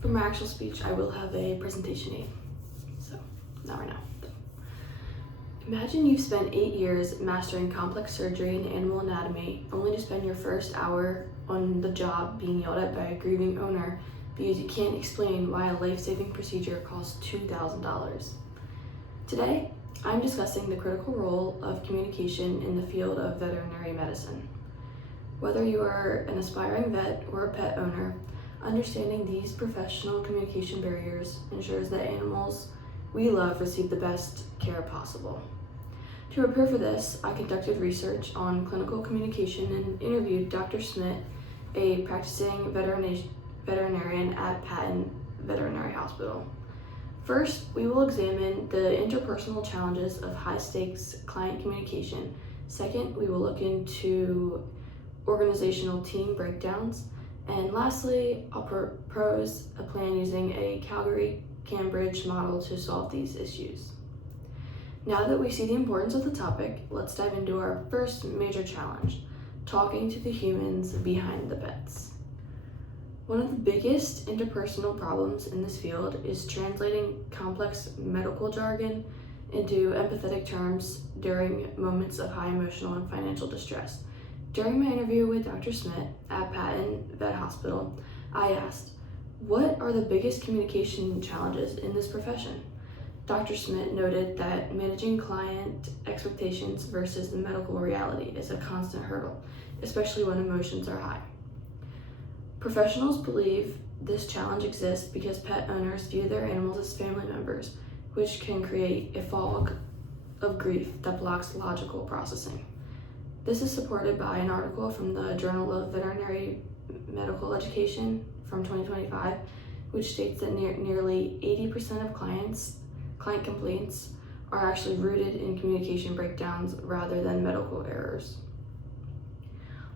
For my actual speech, I will have a presentation aid. So, not right now. Imagine you've spent 8 years mastering complex surgery and animal anatomy, only to spend your first hour on the job being yelled at by a grieving owner because you can't explain why a life-saving procedure costs $2,000. Today, I'm discussing the critical role of communication in the field of veterinary medicine. Whether you are an aspiring vet or a pet owner, understanding these professional communication barriers ensures that animals we love receive the best care possible. To prepare for this, I conducted research on clinical communication and interviewed Dr. Smith, a practicing veterinarian at Patton Veterinary Hospital. First, we will examine the interpersonal challenges of high-stakes client communication. Second, we will look into organizational team breakdowns. And lastly, I'll propose a plan using a Calgary-Cambridge model to solve these issues. Now that we see the importance of the topic, let's dive into our first major challenge, talking to the humans behind the pets. One of the biggest interpersonal problems in this field is translating complex medical jargon into empathetic terms during moments of high emotional and financial distress. During my interview with Dr. Smith at Patton Vet Hospital, I asked, what are the biggest communication challenges in this profession? Dr. Smith noted that managing client expectations versus the medical reality is a constant hurdle, especially when emotions are high. Professionals believe this challenge exists because pet owners view their animals as family members, which can create a fog of grief that blocks logical processing. This is supported by an article from the Journal of Veterinary Medical Education from 2025, which states that nearly 80% of client complaints are actually rooted in communication breakdowns rather than medical errors.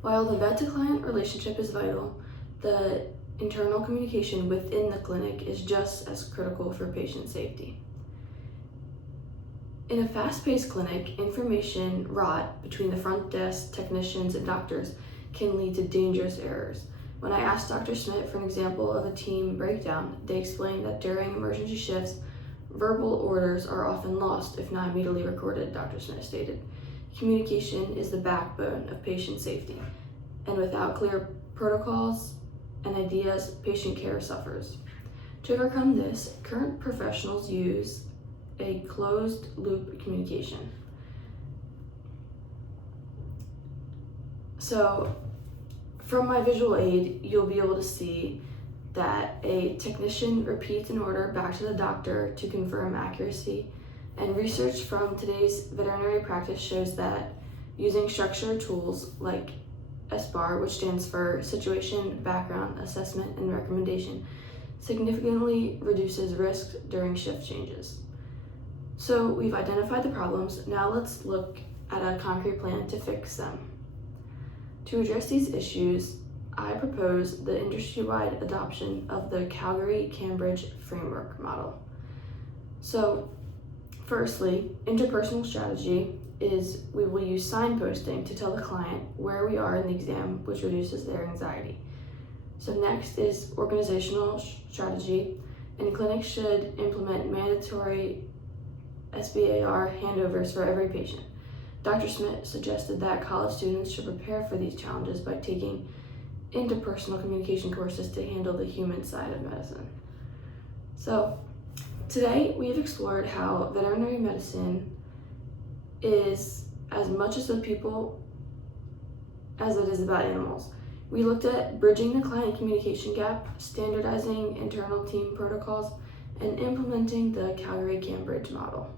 While the vet-to-client relationship is vital, the internal communication within the clinic is just as critical for patient safety. In a fast-paced clinic, information rot between the front desk technicians and doctors can lead to dangerous errors. When I asked Dr. Smith for an example of a team breakdown, they explained that during emergency shifts, verbal orders are often lost if not immediately recorded, Dr. Smith stated. Communication is the backbone of patient safety, and without clear protocols and ideas, patient care suffers. To overcome this, current professionals use a closed-loop communication. So, from my visual aid, you'll be able to see that a technician repeats an order back to the doctor to confirm accuracy, and research from today's veterinary practice shows that using structured tools like SBAR, which stands for Situation, Background, Assessment, and Recommendation, significantly reduces risk during shift changes. So we've identified the problems, now let's look at a concrete plan to fix them. To address these issues, I propose the industry-wide adoption of the Calgary-Cambridge framework model. So firstly, interpersonal strategy is we will use signposting to tell the client where we are in the exam, which reduces their anxiety. So next is organizational strategy, and clinics should implement mandatory SBAR handovers for every patient. Dr. Smith suggested that college students should prepare for these challenges by taking interpersonal communication courses to handle the human side of medicine. So today we've explored how veterinary medicine is as much as the people as it is about animals. We looked at bridging the client communication gap, standardizing internal team protocols, and implementing the Calgary-Cambridge model.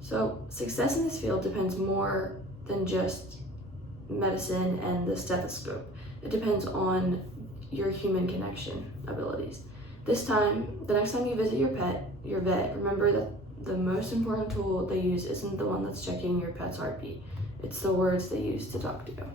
So success in this field depends more than just medicine and the stethoscope. It depends on your human connection abilities. The next time you visit your vet, remember that the most important tool they use isn't the one that's checking your pet's heartbeat. It's the words they use to talk to you.